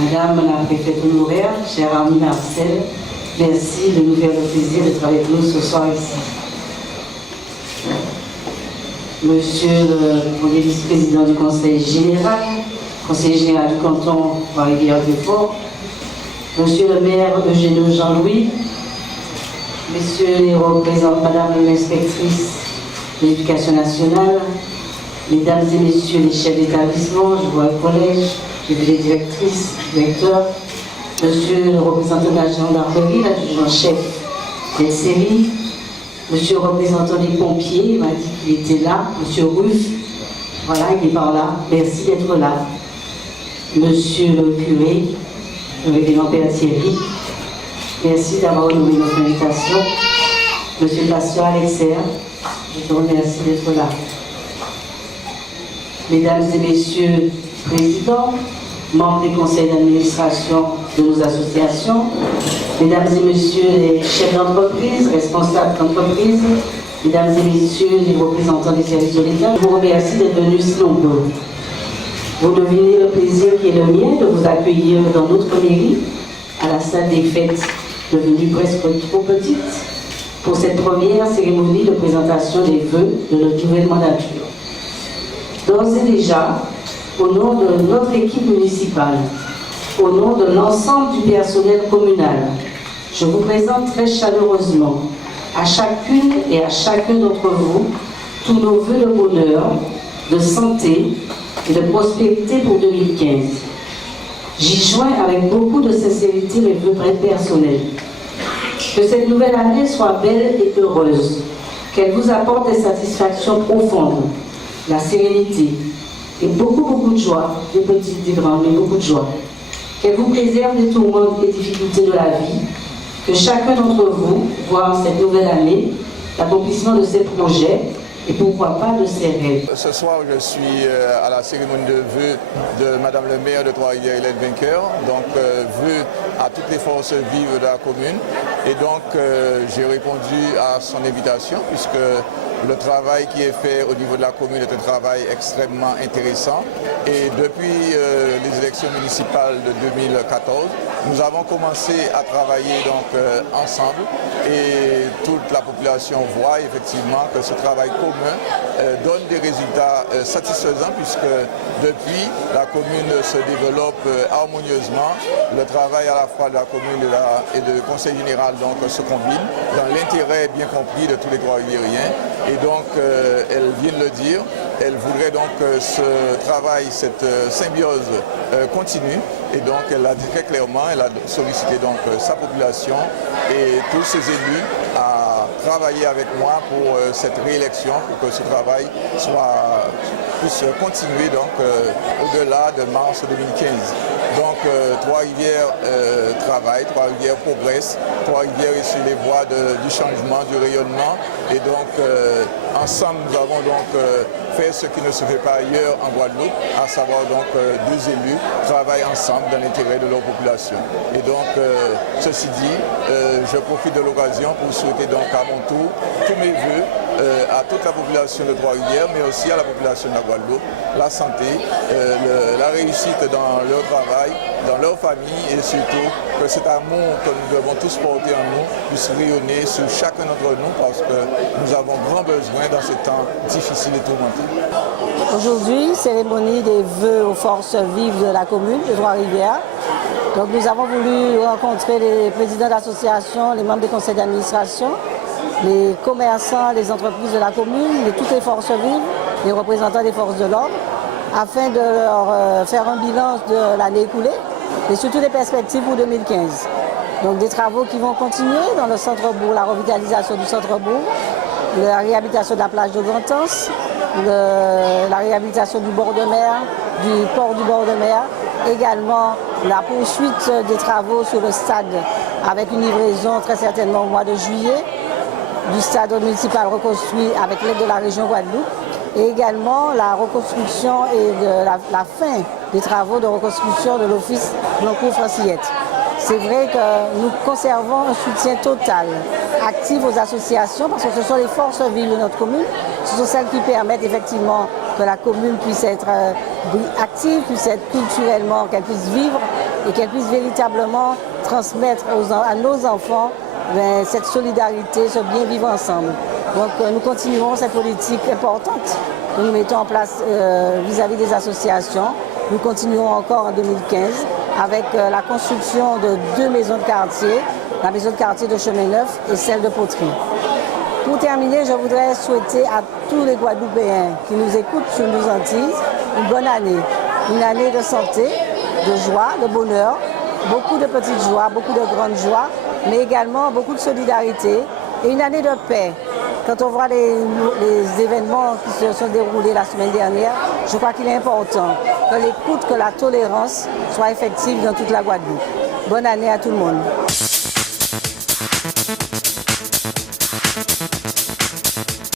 Madame la préfète honoraire, chère Armine Marcel, merci de nous faire le plaisir d'être avec nous ce soir ici. Monsieur le premier vice-président du conseil général du canton Trois-Rivières-du-Fort, monsieur le maire Eugène Jean-Louis, messieurs les représentants, madame l'inspectrice de l'éducation nationale, mesdames et messieurs les chefs d'établissement, je vois le collège, j'ai vu les directrices, directeurs, monsieur le représentant de la gendarmerie, l'adjudant-chef des séries, monsieur le représentant des pompiers, il m'a dit qu'il était là, monsieur Ruff, voilà, il est par là, merci d'être là. Monsieur le curé, le révérend Père Thierry, merci d'avoir honoré notre invitation. Monsieur le pasteur Alexer, je te remercie d'être là. Mesdames et messieurs les présidents, membres des conseils d'administration de nos associations, mesdames et messieurs les chefs d'entreprise, responsables d'entreprise, mesdames et messieurs les représentants des services de l'État, je vous remercie d'être venus si nombreux. Vous devinez le plaisir qui est le mien de vous accueillir dans notre mairie, à la salle des fêtes, devenue presque trop petite, pour cette première cérémonie de présentation des vœux de notre nouvelle mandature. D'ores et déjà, au nom de notre équipe municipale, au nom de l'ensemble du personnel communal, je vous présente très chaleureusement à chacune et à chacun d'entre vous tous nos vœux de bonheur, de santé et de prospérité pour 2015. J'y joins avec beaucoup de sincérité mes vœux personnels. Que cette nouvelle année soit belle et heureuse, qu'elle vous apporte des satisfactions profondes, la sérénité et beaucoup de joie, des petites, des grandes, mais beaucoup de joie. Qu'elle vous préserve des tourments et des difficultés de la vie, que chacun d'entre vous voit en cette nouvelle année l'accomplissement de ses projets et pourquoi pas de ses rêves. Ce soir, je suis à la cérémonie de vœux de Madame le maire de Trois-Rivières, Hélène Vainqueur, donc vœux à toutes les forces vives de la commune. Et donc, j'ai répondu à son invitation puisque le travail qui est fait au niveau de la commune est un travail extrêmement intéressant. Et depuis les élections municipales de 2014, nous avons commencé à travailler donc, ensemble et toute la population voit effectivement que ce travail commun donne des résultats satisfaisants puisque depuis la commune se développe harmonieusement. Le travail à la fois de la commune et du conseil général donc, se combine dans l'intérêt bien compris de tous les Trois-Riviériens. Et donc, elle vient de le dire, elle voudrait donc que ce travail, cette symbiose continue. Et donc, elle l'a dit très clairement, elle a sollicité donc sa population et tous ses élus à travailler avec moi pour cette réélection, pour que ce travail puisse continuer donc au-delà de mars 2015. Donc, Trois-Rivières travaille, Trois-Rivières progresse, Trois-Rivières est sur les voies du changement, du rayonnement. Et donc, ensemble, nous avons donc fait ce qui ne se fait pas ailleurs en Guadeloupe, à savoir donc deux élus travaillent ensemble dans l'intérêt de leur population. Et donc, ceci dit, je profite de l'occasion pour souhaiter donc à mon tour tous mes vœux à toute la population de Trois-Rivières, mais aussi à la population de la Guadeloupe, la santé, la réussite dans leur travail, dans leur famille et surtout que cet amour que nous devons tous porter en nous puisse rayonner sur chacun d'entre nous parce que nous avons grand besoin dans ce temps difficile et tourmenté. Aujourd'hui, cérémonie des vœux aux forces vives de la commune de Trois-Rivières. Donc nous avons voulu rencontrer les présidents d'associations, les membres des conseils d'administration, les commerçants, les entreprises de la commune, de toutes les forces vives, les représentants des forces de l'ordre, afin de leur faire un bilan de l'année écoulée et surtout des perspectives pour 2015. Donc des travaux qui vont continuer dans le centre-bourg, la revitalisation du centre-bourg, la réhabilitation de la plage de Grand-Anse, la réhabilitation du bord de mer, du port du bord de mer, également la poursuite des travaux sur le stade avec une livraison très certainement au mois de juillet du stade municipal reconstruit avec l'aide de la région Guadeloupe et également la reconstruction et la fin des travaux de reconstruction de l'office Blancourt-Francillette. C'est vrai que nous conservons un soutien total, actif aux associations parce que ce sont les forces vives de notre commune, ce sont celles qui permettent effectivement que la commune puisse être active, puisse être culturellement, qu'elle puisse vivre et qu'elle puisse véritablement transmettre à nos enfants cette solidarité, ce bien vivre ensemble. Donc nous continuerons cette politique importante que nous mettons en place vis-à-vis des associations. Nous continuerons encore en 2015 avec la construction de 2 maisons de quartier, la maison de quartier de Chemin Neuf et celle de Poterie. Pour terminer, je voudrais souhaiter à tous les Guadeloupéens qui nous écoutent sur nos Antilles une bonne année. Une année de santé, de joie, de bonheur, beaucoup de petites joies, beaucoup de grandes joies, mais également beaucoup de solidarité et une année de paix. Quand on voit les événements qui se sont déroulés la semaine dernière, je crois qu'il est important que l'écoute, que la tolérance soit effective dans toute la Guadeloupe. Bonne année à tout le monde.